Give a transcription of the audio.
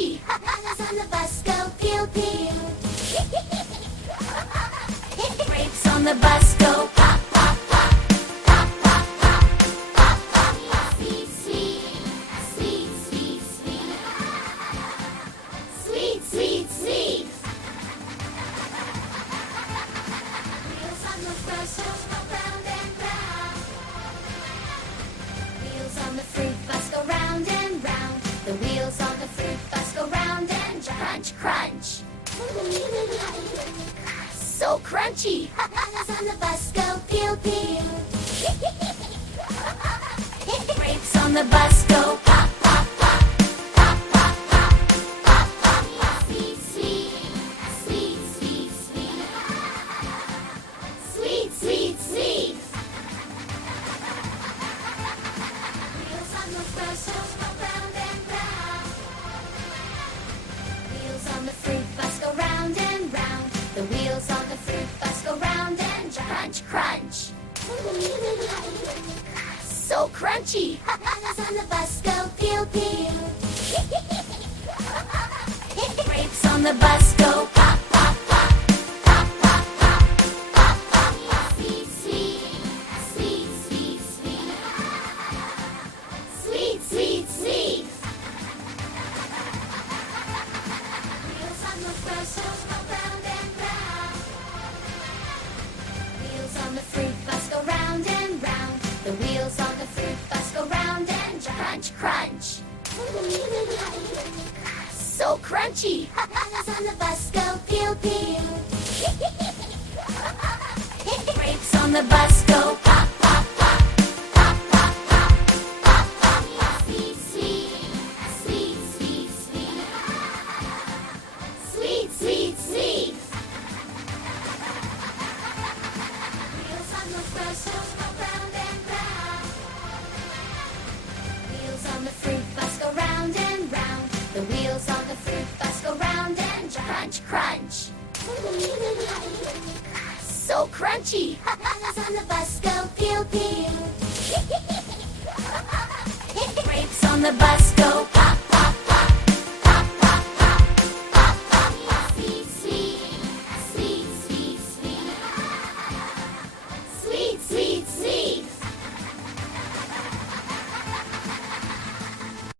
crunchy. Bananas on the bus go pew pew. Grapes on the bus go pop pop pop. Pop pop pop. Pop pop pop. Sweet sweet. Sweet sweet sweet. Sweet sweet sweet. Wheels on the bus go round and round. Wheels on the fruit bus go round and round. The wheels on the fruit bus go round and crunch, crunch. So crunchy. Bananas on the bus go pew pew. Grapes on the bus go pop pop pop. Pop pop pop. Pop pop pop. Sweet sweet. Sweet sweet sweet. Sweet sweet sweet. Wheels on the bus go round and round. Wheels on the fruit bus go round and round. The wheels on the fruit bus go round and crunch, crunch. So crunchy. Bananas on the bus go pew pew. Grapes on the bus go pop pop pop. Pop pop pop. Pop pop pop. Sweet sweet. Sweet sweet sweet. Sweet sweet sweet. Wheels on the bus go round and round. Wheels on the fruit bus go round and round. The wheels on the fruit bus go round and crunch, crunch. So crunchy. Bananas on the bus go pew pew. Grapes on the bus go pop pop pop. Pop pop pop. Pop pop pop. Sweet sweet. Sweet sweet sweet. Sweet sweet sweet. Wheels on the bus go round and round. Wheels on the fruit bus go round and round. The wheels on the fruit bus go round and crunch, crunch. So crunchy. Bananas on the bus go pew pew. Grapes on the bus go pop